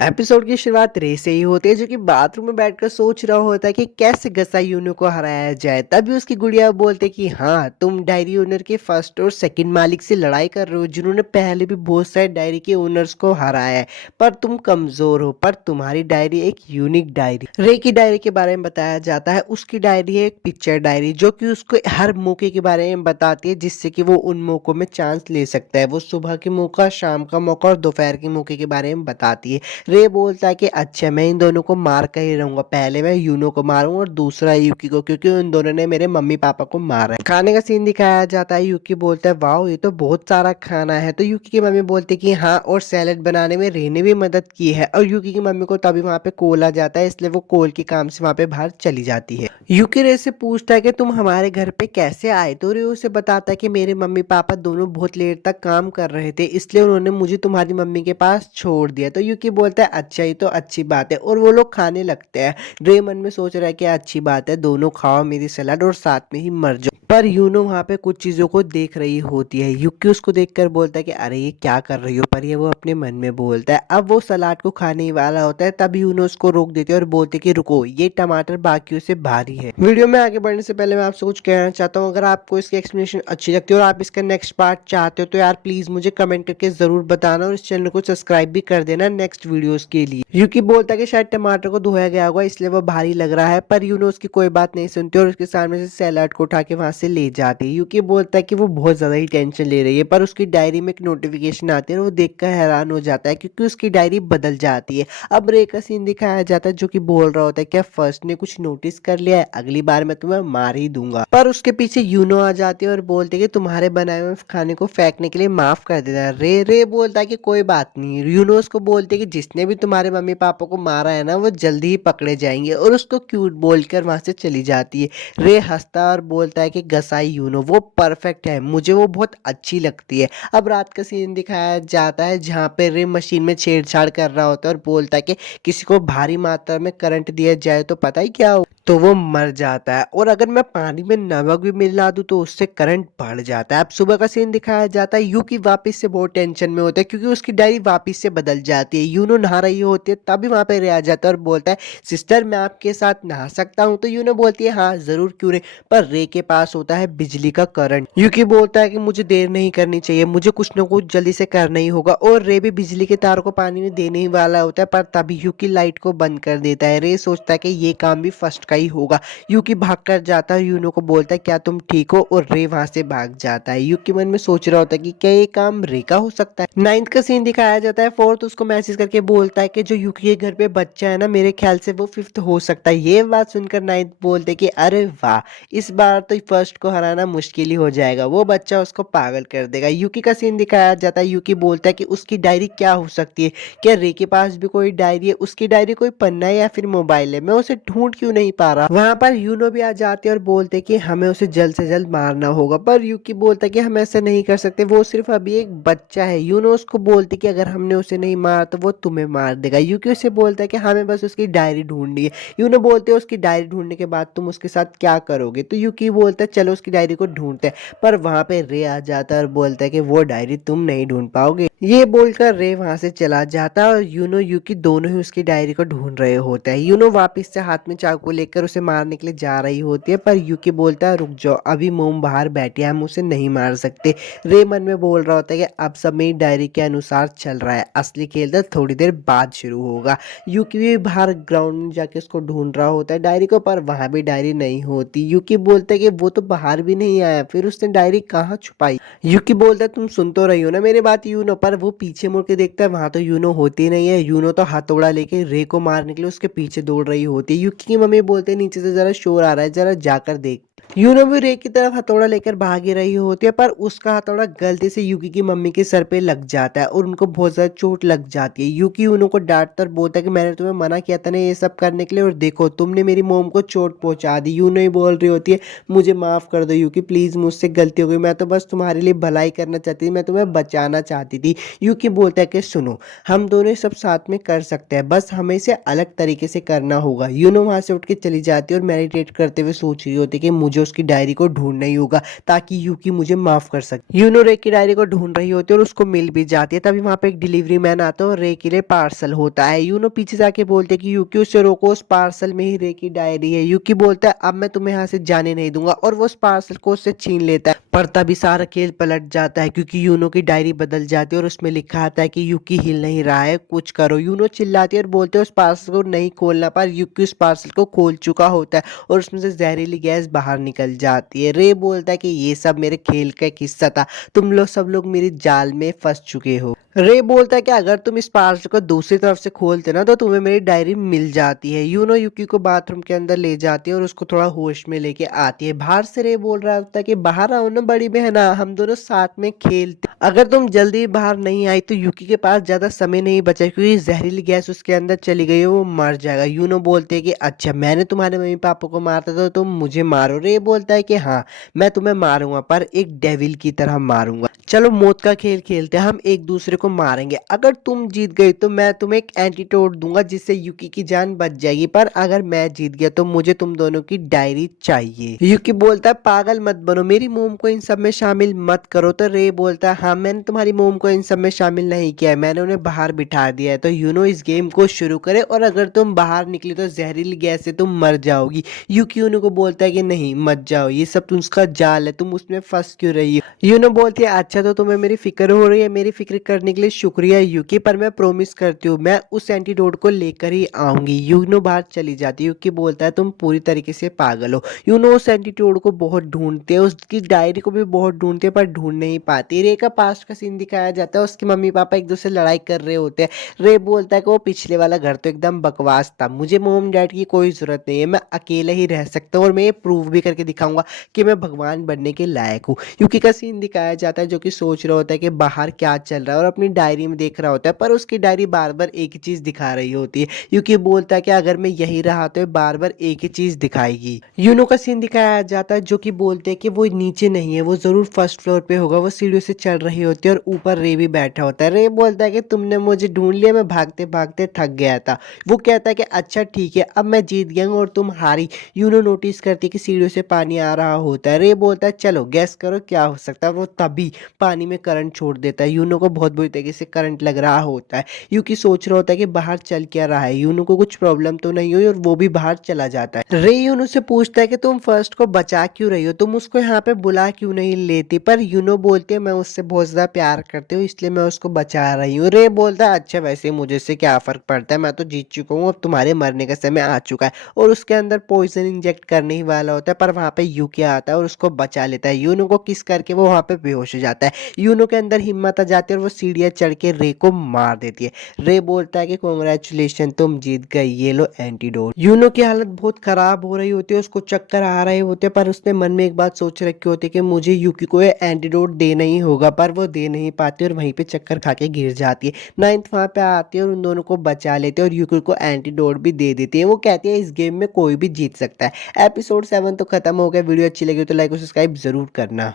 Episode की शुरुआत रे से ही होती है जो कि बाथरूम में बैठकर सोच रहा होता है कि कैसे गसा यूनो को हराया जाए। तभी उसकी गुड़िया बोलते कि हाँ, तुम डायरी ओनर के फर्स्ट और सेकंड मालिक से लड़ाई कर रहे हो जिन्होंने पहले भी बहुत सारे डायरी के ओनर्स को हराया है। पर तुम कमजोर हो, पर तुम्हारी डायरी एक यूनिक डायरी। रे की डायरी के बारे में बताया जाता है। उसकी डायरी है एक पिक्चर डायरी जो कि उसको हर मौके के बारे में बताती है जिससे कि वो उन मौकों में चांस ले सकता है। वो सुबह के मौका, शाम का मौका और दोपहर के मौके के बारे में बताती है। रे बोलता है कि अच्छा, मैं इन दोनों को मार कर ही रहूंगा। पहले मैं यूनो को मारूंगा और दूसरा यूकी को, क्योंकि उन दोनों ने मेरे मम्मी पापा को मारा है। खाने का सीन दिखाया जाता है। यूकी बोलता है वाह, ये तो बहुत सारा खाना है। तो यूकी की मम्मी बोलती है कि हाँ, और सैलेड बनाने में रे ने भी मदद की है। और यूकी की मम्मी को तभी वहां पे कॉल आ जाता है, इसलिए वो कॉल के काम से वहां पे बाहर चली जाती है। यूकी रे से पूछता है कि तुम हमारे घर पे कैसे आए। तो रे उसे बताता है कि मेरे मम्मी पापा दोनों बहुत लेट तक काम कर रहे थे, इसलिए उन्होंने मुझे तुम्हारी मम्मी के पास छोड़ दिया। तो यूकी बोलता है अच्छा, ये तो अच्छी बात है। और वो लोग खाने लगते हैं। रे मन में सोच रहा है कि अच्छी बात है, दोनों खाओ मेरी सलाद और साथ में ही मर जाओ। पर यूनो वहां पे कुछ चीजों को देख रही होती है। यूकी उसको देखकर बोलता है कि अरे ये क्या कर रही हो, पर ये वो अपने मन में बोलता है। अब वो सलाद को खाने ही वाला होता है, तब यूनो उसको रोक देती है और बोलती है कि रुको, ये टमाटर बाकियों से भारी है। वीडियो में आगे बढ़ने से पहले मैं आपसे कुछ कहना चाहता हूँ। अगर आपको इसकी एक्सप्लेनेशन अच्छी लगती है और आप इसका नेक्स्ट पार्ट चाहते हो तो यार प्लीज मुझे कमेंट करके जरूर बताना और इस चैनल को सब्सक्राइब भी कर देना नेक्स्ट वीडियोस के लिए। यूकी बोलता है कि शायद टमाटर को धोया गया होगा इसलिए वो भारी लग रहा है, पर यूनो उसकी कोई बात नहीं सुनती और उसके सामने से सैलाड को उठा के वहां से ले जाती है। यूकी बोलता है कि वो बहुत ज्यादा ही टेंशन ले रही है, पर उसकी डायरी में एक नोटिफिकेशन आती है और वो देखकर हैरान हो जाता है क्योंकि उसकी डायरी बदल जाती है। अब रे का सीन दिखाया जाता है जो कि बोल रहा होता है क्या फर्स्ट ने कुछ नोटिस कर लिया है, अगली बार मैं तुम्हें मार ही दूंगा। पर उसके पीछे यूनो आ जाती है और बोलते कि तुम्हारे बनाए हुए खाने को फेंकने के लिए माफ कर देना। रे रे बोलता है कि कोई बात नहीं। यूनो उसको बोलते कि जिसने भी तुम्हारे मम्मी पापा को मारा है ना, वो जल्दी ही पकड़े जाएंगे, और उसको क्यूट बोलकर वहां से चली जाती है। रे हंसता और बोलता है कि गसाई यूनो वो परफेक्ट है, मुझे वो बहुत अच्छी लगती है। अब रात का सीन दिखाया जाता है जहाँ पे रे मशीन में छेड़छाड़ कर रहा होता है और बोलता है कि किसी को भारी मात्रा में करंट दिया जाए तो पता ही क्या हो, तो वो मर जाता है। और अगर मैं पानी में नमक भी मिला दूं तो उससे करंट बढ़ जाता है। अब सुबह का सीन दिखाया जाता है। यूकी वापस से बहुत टेंशन में होता है क्योंकि उसकी डायरी वापस से बदल जाती है। यूनो नहा रही होती है, तभी वहां पे रे आ जाता है और बोलता है सिस्टर, मैं आपके साथ नहा सकता हूँ। तो यूनो बोलती है हाँ जरूर, क्यों नहीं। पर रे के पास होता है बिजली का करंट। यूकी बोलता है कि मुझे देर नहीं करनी चाहिए, मुझे कुछ ना कुछ जल्दी से करना ही होगा। और रे भी बिजली के तार को पानी में देने ही वाला होता है, पर तभी यूकी लाइट को बंद कर देता है। रे सोचता है कि ये काम भी फर्स्ट का ही होगा। यूकी भाग कर जाता है, यूनो को बोलता है क्या तुम ठीक हो, और रे वहां से भाग जाता है। यूकी मन में सोच रहा होता है कि क्या ये काम रे का हो सकता है। नाइन्थ का सीन दिखाया जाता है। फोर्थ उसको मैसेज करके बोलता है कि जो यूकी के घर पे बच्चा है ना, मेरे ख्याल से वो फिफ्थ हो सकता है। ये बात सुनकर नाइन्थ बोलते कि अरे वाह, इस बार तो फर्स्ट को हराना मुश्किल ही हो जाएगा, वो बच्चा उसको पागल कर देगा। यूकी का सीन दिखाया जाता है। यूकी बोलता है कि उसकी डायरी क्या हो सकती है, क्या रे के पास भी कोई डायरी है, उसकी डायरी कोई पन्ना है या फिर मोबाइल है, मैं उसे ढूंढ क्यों नहीं पा रहा। वहां पर यूनो भी आ जाते और बोलते कि हमें उसे जल्द से जल्द मारना होगा, पर यूकी बोलता है कि हम ऐसा नहीं कर सकते, वो सिर्फ अभी एक बच्चा है। यूनो उसको बोलते कि अगर हमने उसे नहीं मारा तो वो तुम्हें मार देगा। यूकी उसे बोलता है कि हमें बस उसकी डायरी ढूंढनी है। यूनो बोलते हैं उसकी डायरी ढूंढने के बाद तुम उसके साथ क्या करोगे। तो यूकी बोलता है चलो उसकी डायरी को ढूंढते हैं, पर वहां पे रे आ जाता है और बोलता है कि वो डायरी तुम नहीं ढूंढ पाओगे। ये बोलकर रे वहां से चला जाता है और यूनो यूकी दोनों ही उसकी डायरी को ढूंढ रहे होते हैं। यूनो वापस से हाथ में चाकू लेकर उसे मारने के लिए जा रही होती है, पर यूकी बोलता है रुक जाओ, अभी मोम बाहर बैठी है, हम उसे नहीं मार सकते। रे मन में बोल रहा होता है कि अब सब मेरी डायरी के अनुसार चल रहा है, असली खेल तो थोड़ी देर बाद शुरू होगा। यूकी भी बाहर ग्राउंड में जाके उसको ढूंढ रहा होता है डायरी को, पर वहां भी डायरी नहीं होती। यूकी बोलता है कि वो तो बाहर भी नहीं आया, फिर उसने डायरी कहाँ छुपाई। यूकी बोलता है तुम सुन तो रही हो ना मेरी बात यूनो, पर वो पीछे मुड़ के देखता है वहां तो यूनो होती नहीं है। यूनो तो हथौड़ा लेके रे को मारने के लिए उसके पीछे दौड़ रही होती है। यूकी की मम्मी बोलते हैं नीचे से जरा शोर आ रहा है, जरा जाकर देख। यूनो भी रे की तरफ हथौड़ा लेकर भागी रही होती है, पर उसका हथौड़ा गलती से यूकी की मम्मी के सर पे लग जाता है और उनको बहुत ज्यादा चोट लग जाती है। यूकी यूनो को डांटता और बोलता है कि मैंने तुम्हें मना किया था ना ये सब करने के लिए, और देखो तुमने मेरी मोम को चोट पहुंचा दी। यूनो ही बोल रही होती है मुझे माफ कर दो यूकी, प्लीज मुझसे गलती हो गई, मैं तो बस तुम्हारे लिए भलाई करना चाहती थी, मैं तुम्हें बचाना चाहती थी। यूकी बोलता है कि सुनो, हम दोनों सब साथ में कर सकते हैं, बस हमें इसे अलग तरीके से करना होगा। यूनो वहां से उठ के चली जाती है और मेडिटेट करते हुए सोच रही होती है कि मुझे उसकी डायरी को ढूंढना ही होगा ताकि यूकी मुझे माफ कर सके। यूनो रे की डायरी को ढूंढ रही होती है और उसको मिल भी जाती है। तभी वहां पे एक डिलीवरी मैन आता है और रे के लिए पार्सल होता है। यूनो पीछे जाके बोलते कि यूकी उससे रोको, उस पार्सल में ही रे की डायरी है। यूकी बोलता है अब मैं तुम्हें यहाँ से जाने नहीं दूंगा और वो उस पार्सल को उससे छीन लेता है। पर तभी सारा खेल पलट जाता है क्योंकि यूनो की डायरी बदल जाती है और उसमें लिखा आता है कि यूकी हिल नहीं रहा है, कुछ करो। यूनो चिल्लाती है और बोलते है उस पार्सल को नहीं खोलना, पर यूकी उस पार्सल को खोल चुका होता है और उसमें से जहरीली गैस बाहर निकल जाती है। रे बोलता है कि ये सब मेरे खेल का एक हिस्सा था, तुम लोग सब लोग मेरी जाल में फंस चुके हो। रे बोलता है कि अगर तुम इस पार्सल को दूसरी तरफ से खोलते ना तो तुम्हें मेरी डायरी मिल जाती है। यूनो यूकी को बाथरूम के अंदर ले जाती है और उसको थोड़ा होश में लेके आती है। बाहर से रे बोल रहा होता है कि बाहर आओ ना बड़ी बहन, हम दोनों साथ में खेलते। अगर तुम जल्दी बाहर नहीं आई तो यूकी के पास ज्यादा समय नहीं बचा क्योंकि जहरीली गैस उसके अंदर चली गई है, वो मर जाएगा। यूनो बोलते हैं कि अच्छा मैंने तुम्हारे मम्मी पापा को मारता था तो तुम मुझे मारो। रे बोलता है कि हाँ मैं तुम्हें मारूंगा पर एक डेविल की तरह मारूंगा। चलो मौत का खेल खेलते हैं, हम एक दूसरे को मारेंगे। अगर तुम जीत गई तो मैं तुम्हें एक एंटीडोट दूंगा जिससे यूकी की जान बच जाएगी, पर अगर मैं जीत गया तो मुझे तुम दोनों की डायरी चाहिए। यूकी बोलता है पागल मत बनो, मेरी मोम को इन सब में शामिल मत करो। तो रे बोलता है हाँ मैंने तुम्हारी मोम को इन सब में शामिल नहीं किया है, मैंने उन्हें बाहर बिठा दिया है। तो यूनो इस गेम को शुरू करे और अगर तुम बाहर निकली तो जहरीली गैस से तुम मर जाओगी। यूकी यूनो को बोलता है कि नहीं मत जाओ, ये सब तुमका जाल है, तुम उसमें फंस क्यों रही हो। यूनो बोलती है अच्छा तो तुम्हें मेरी फिक्र हो रही है, मेरी फिक्र करने के लिए शुक्रिया यूकी, पर मैं प्रॉमिस करती हूँ मैं उस एंटीडोट को लेकर ही आऊंगी। यूनो बाहर चली जाती है। यूकी बोलता है तुम पूरी तरीके से पागल हो। यूनो उस एंटीडोट को बहुत ढूंढते हैं, उसकी डायरी को भी बहुत ढूंढते हैं पर ढूंढ नहीं पाती। रे का पास्ट का सीन दिखाया जाता है, उसके मम्मी पापा एक दूसरे से लड़ाई कर रहे होते हैं। रे बोलता है कि वो पिछले वाला घर तो एकदम बकवास था, मुझे मोम डैड की कोई जरूरत नहीं है, मैं अकेला ही रह सकता हूँ और मैं ये प्रूव भी करके दिखाऊंगा कि मैं भगवान बनने के लायक हूँ। यूकी का सीन दिखाया जाता है जो कि सोच रहा होता है कि बाहर क्या चल रहा है और अपनी डायरी में देख रहा होता है, पर उसकी डायरी बार बार एक ही चीज दिखा रही होती है। यूकी बोलता है कि अगर मैं यही रहा तो बार बार एक ही चीज दिखाएगी। यूनो का सीन दिखाया जाता है जो कि बोलते हैं कि वो नीचे नहीं है, वो जरूर फर्स्ट फ्लोर पे होगा। वो सीढ़ियों से चल रही होती है और ऊपर रे भी बैठा होता है। रे बोलता है कि तुमने मुझे ढूंढ लिया, मैं भागते भागते थक गया था। वो कहता है कि अच्छा ठीक है अब मैं जीत गया हूँ और तुम हारी। यूनो नोटिस करती है कि सीढ़ियों से पानी आ रहा होता है। रे बोलता है चलो गैस करो क्या हो सकता है। वो तभी पानी में करंट छोड़ देता है। यूनो को बहुत बुरी तरीके से करंट लग रहा होता है। यूकी सोच रहा होता है कि बाहर चल क्या रहा है, यूनो को कुछ प्रॉब्लम तो नहीं हुई और वो भी बाहर चला जाता है। रे यूनो से पूछता है कि तुम फर्स्ट को बचा क्यों रही हो, तुम उसको यहाँ पे बुला क्यों नहीं लेती, पर यूनो बोलते है मैं उससे बहुत ज्यादा प्यार करती हूँ इसलिए मैं उसको बचा रही हूँ। रे बोलता है अच्छा वैसे मुझे से क्या फर्क पड़ता है, मैं तो जीत चुका हूँ, अब तुम्हारे मरने का समय आ चुका है। और उसके अंदर पॉइजन इंजेक्ट करने ही वाला होता है, पर वहां पे यूकी आता है और उसको बचा लेता है। यूनो को किस करके वो वहां पे बेहोश हो जाता है। यूनो के अंदर हिम्मत आ जाती है और वो सीढ़ियां चढ़ के रे को मार देती है। रे बोलता है कि कॉन्ग्रेचुलेशन तुम जीत गए, ये लो एंटीडोट। यूनो की हालत बहुत खराब हो रही होती है, उसको चक्कर आ रहे होते हैं, पर उसने मन में एक बात सोच रखी होती है कि मुझे यूकी को ये एंटीडोट देना ही होगा, पर वो दे नहीं पाती और वहीं पे चक्कर खा के गिर जाती है। नाइन्थ वहां पे आती है और उन दोनों को बचा लेते हैं और यूकी को एंटीडोट भी दे देती है। वो कहती है इस गेम में कोई भी जीत सकता है। एपिसोड 7 तो खत्म हो गया। वीडियो अच्छी लगी तो लाइक और सब्सक्राइब जरूर करना।